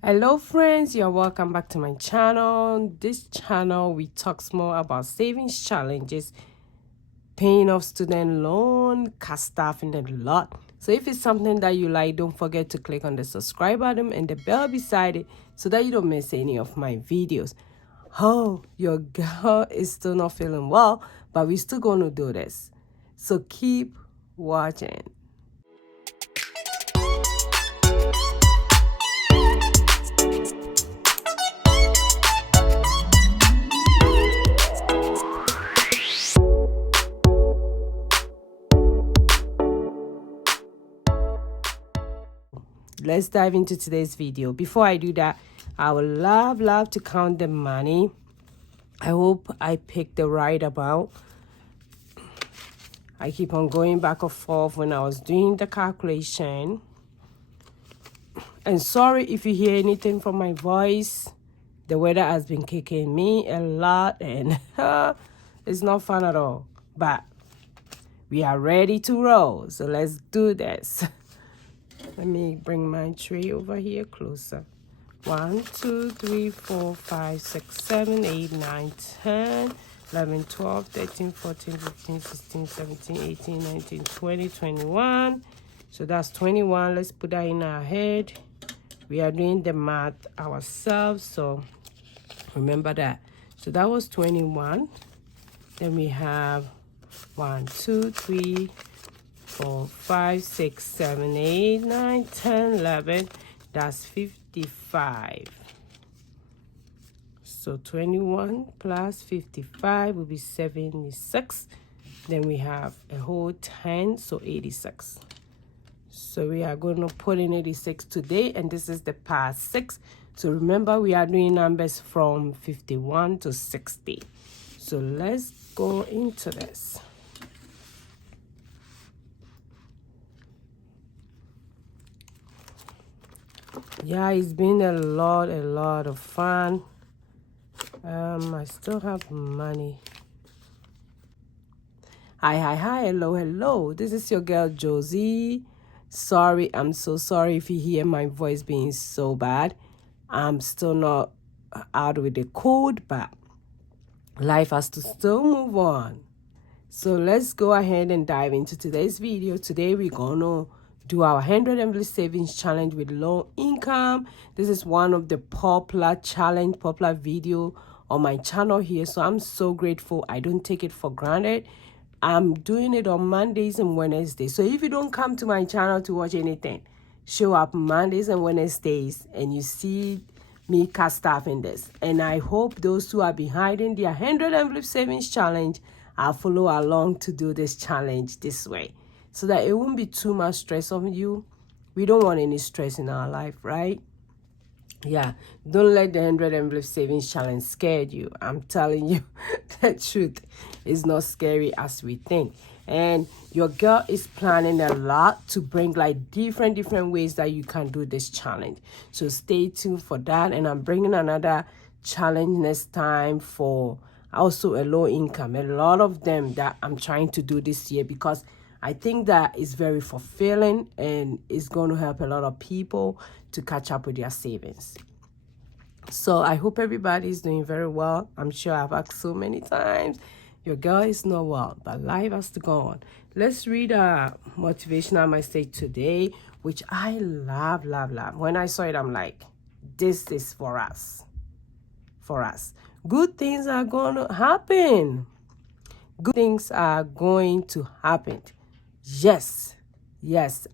Hello friends, you're welcome back to my channel. This channel we talk more about savings challenges, paying off student loan, cash staff and a lot. So if it's something that you like, don't forget to click on the subscribe button and the bell beside it so that you don't miss any of my videos. Oh, your girl is still not feeling well, but we're still going to do this. So keep watching. Let's dive into today's video. Before I do that, I would love to count the money. I hope I picked the right amount. I keep on going back and forth when I was doing the calculation. And sorry if you hear anything from my voice. The weather has been kicking me a lot and it's not fun at all. But we are ready to roll. So let's do this. Let me bring my tray over here closer. 1, 2, 3, 4, 5, 6, 7, 8, 9, 10, 11, 12, 13, 14, 15, 16, 17, 18, 19, 20, 21. So that's 21. Let's put that in our head. We are doing the math ourselves, so remember that. So that was 21. Then we have 1, 2, 3, 4, 5, 6, 7, 8, 9, 10, 11. That's 55. So 21 plus 55 will be 76. Then we have a whole 10, so 86. So we are going to put in 86 today, and this is the past 6. So remember, we are doing numbers from 51 to 60. So let's go into this. Yeah, it's been a lot of fun. I still have money. Hi, hello. This is your girl Josie. Sorry, I'm so sorry if you hear my voice being so bad. I'm still not out with the cold, but life has to still move on. So let's go ahead and dive into today's video. Today we're gonna do our 100 envelope savings challenge with low income. This is one of the popular video on my channel here. So I'm so grateful. I don't take it for granted. I'm doing it on Mondays and Wednesdays. So if you don't come to my channel to watch anything, show up Mondays and Wednesdays and you see me cast staff in this. And I hope those who are behind in the 100 envelope savings challenge I'll follow along to do this challenge this way so that it won't be too much stress on you. We don't want any stress in our life, right? Yeah, don't let the 100 envelope savings challenge scare you. I'm telling you the truth. It's not scary as we think. And your girl is planning a lot to bring like different ways that you can do this challenge. So stay tuned for that. And I'm bringing another challenge next time for also a low income. A lot of them that I'm trying to do this year because I think that is very fulfilling and it's going to help a lot of people to catch up with their savings. So I hope everybody is doing very well. I'm sure I've asked so many times. Your girl is not well, but life has to go on. Let's read a motivational message today, which I love. When I saw it, I'm like, this is for us. For us. Good things are going to happen. Good things are going to happen. Yes,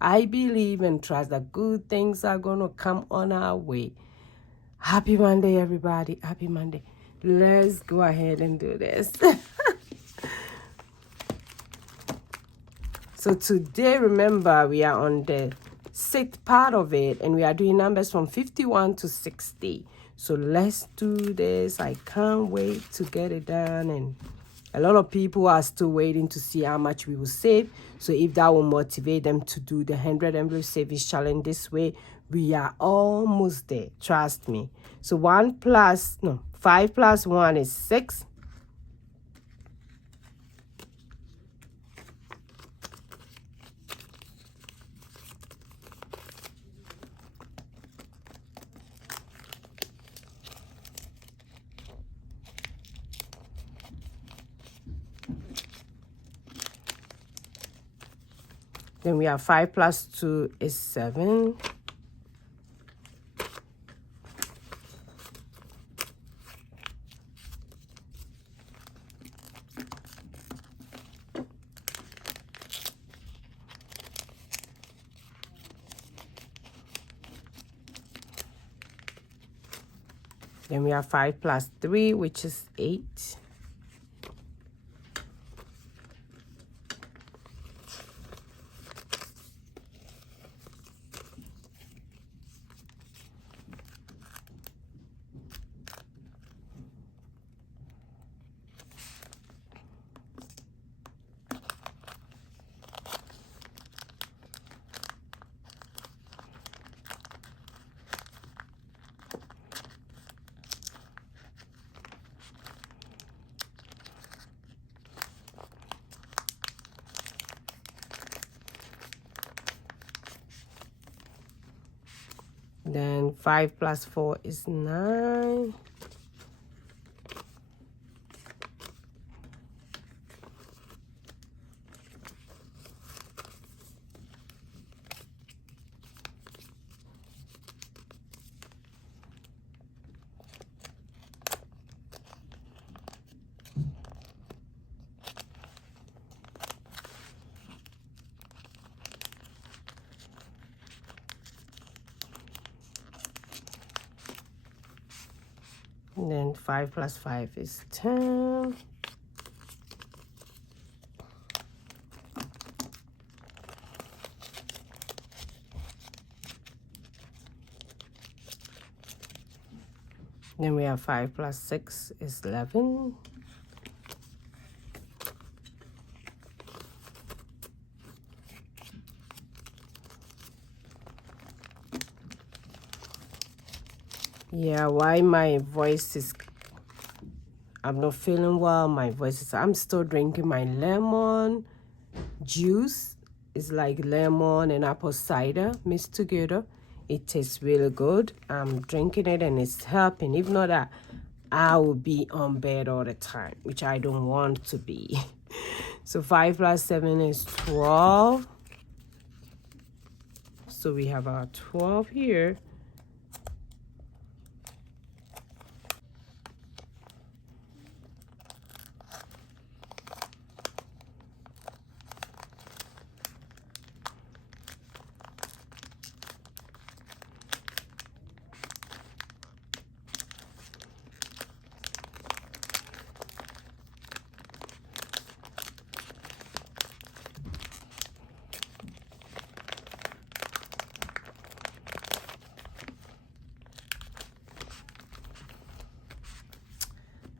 I believe and trust that good things are going to come on our way. Happy Monday, everybody. Happy Monday. Let's go ahead and do this. So today, remember, we are on the 6th part of it, and we are doing numbers from 51 to 60. So let's do this. I can't wait to get it done, and a lot of people are still waiting to see how much we will save. So if that will motivate them to do the 100 envelope savings challenge this way, we are almost there. Trust me. So 5 plus 1 is 6. Then we have 5 plus 2 is 7. Then we have 5 plus 3, which is 8. Then 5 plus 4 is 9. And then 5 plus 5 is 10. Then we have 5 plus 6 is 11. Yeah, why my voice is... I'm not feeling well. My voice is... I'm still drinking my lemon juice. It's like lemon and apple cider mixed together. It tastes really good. I'm drinking it and it's helping. If not that, I will be on bed all the time, which I don't want to be. So 5 plus 7 is 12. So we have our 12 here.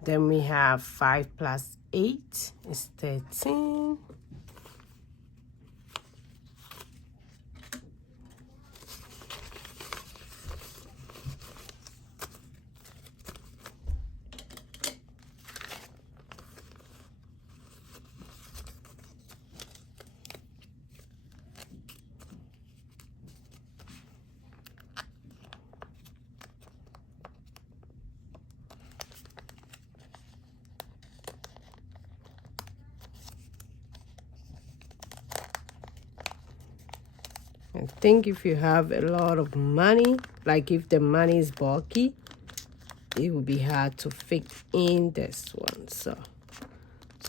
Then we have 5 plus 8 is 13. I think if you have a lot of money, like if the money is bulky, it will be hard to fit in this one. So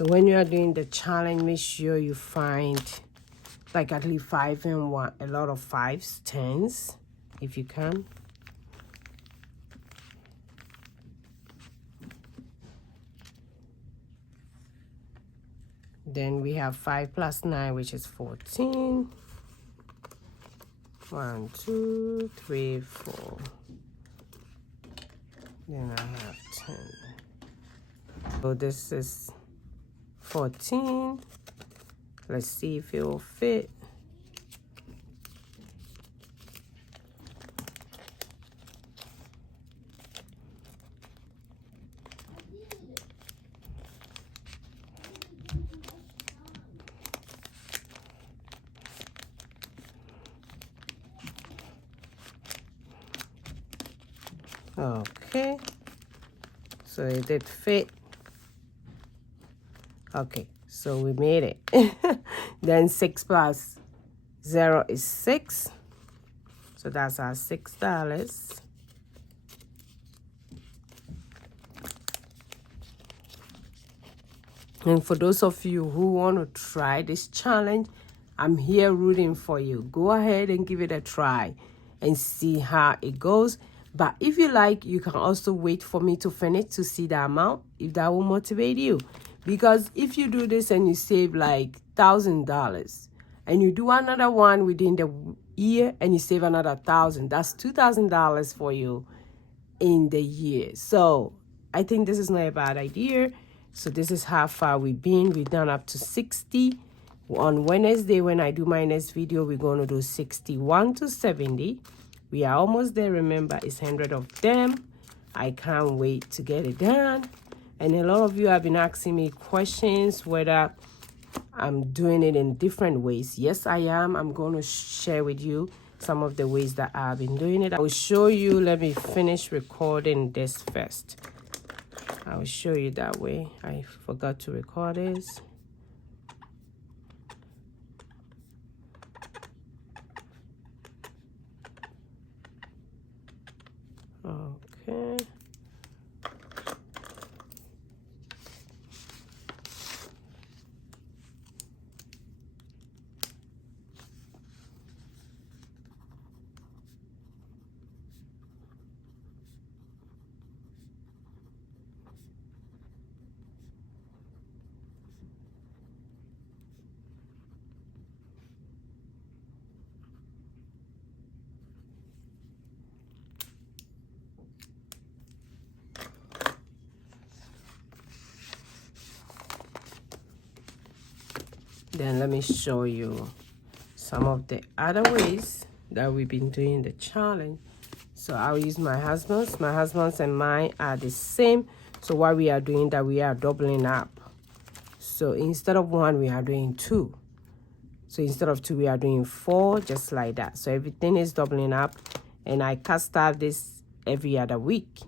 when you are doing the challenge, make sure you find like at least 5 and 1, a lot of 5s, 10s, if you can. Then we have 5 plus 9, which is 14. 1, 2, 3, 4. Then I have 10. So this is 14. Let's see if it will fit. Okay, so it did fit. Okay, so we made it. Then 6 plus 0 is 6. So that's our $6. And for those of you who want to try this challenge, I'm here rooting for you. Go ahead and give it a try and see how it goes. But if you like, you can also wait for me to finish to see the amount, if that will motivate you. Because if you do this and you save like $1,000 and you do another one within the year and you save another $1,000, that's $2,000 for you in the year. So I think this is not a bad idea. So this is how far we've been. We've done up to 60. On Wednesday, when I do my next video, we're going to do 61 to 70. We are almost there. Remember, it's 100 of them. I can't wait to get it done. And a lot of you have been asking me questions whether I'm doing it in different ways. Yes, I am. I'm going to share with you some of the ways that I've been doing it. I will show you. Let me finish recording this first. I will show you that way. I forgot to record this. Okay. Then let me show you some of the other ways that we've been doing the challenge. So I'll use my husband's. My husband's and mine are the same. So what we are doing that we are doubling up. So instead of 1, we are doing 2. So instead of 2, we are doing 4, just like that. So everything is doubling up. And I can start this every other week.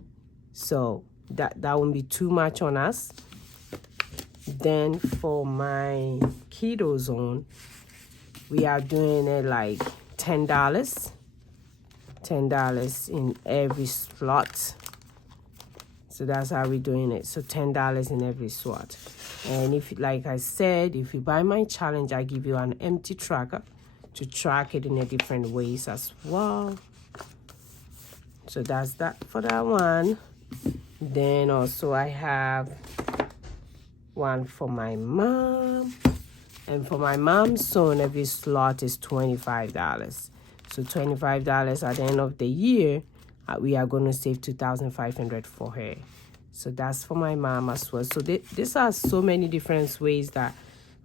So that won't be too much on us. Then for my keto zone, we are doing it like $10 in every slot. So that's how we're doing it. So $10 in every slot. And if, like I said, if you buy my challenge, I give you an empty tracker to track it in a different ways as well. So that's that for that one. Then also I have one for my mom. And for my mom's zone, every slot is $25. So $25 at the end of the year, we are going to save $2,500 for her. So that's for my mom as well. So these are so many different ways that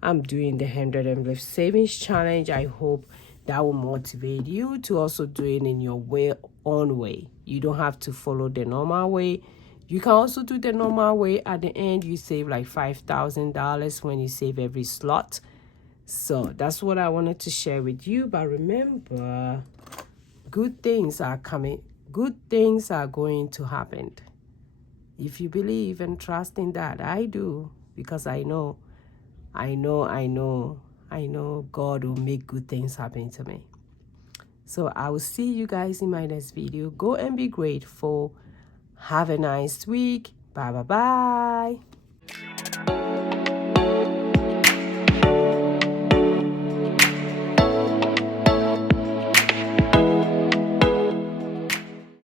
I'm doing the 100 envelope savings challenge. I hope that will motivate you to also do it in your own way. You don't have to follow the normal way. You can also do the normal way. At the end, you save like $5,000 when you save every slot. So that's what I wanted to share with you. But remember, good things are coming. Good things are going to happen. If you believe and trust in that, I do, because I know God will make good things happen to me. So I will see you guys in my next video. Go and be grateful. Have a nice week. Bye.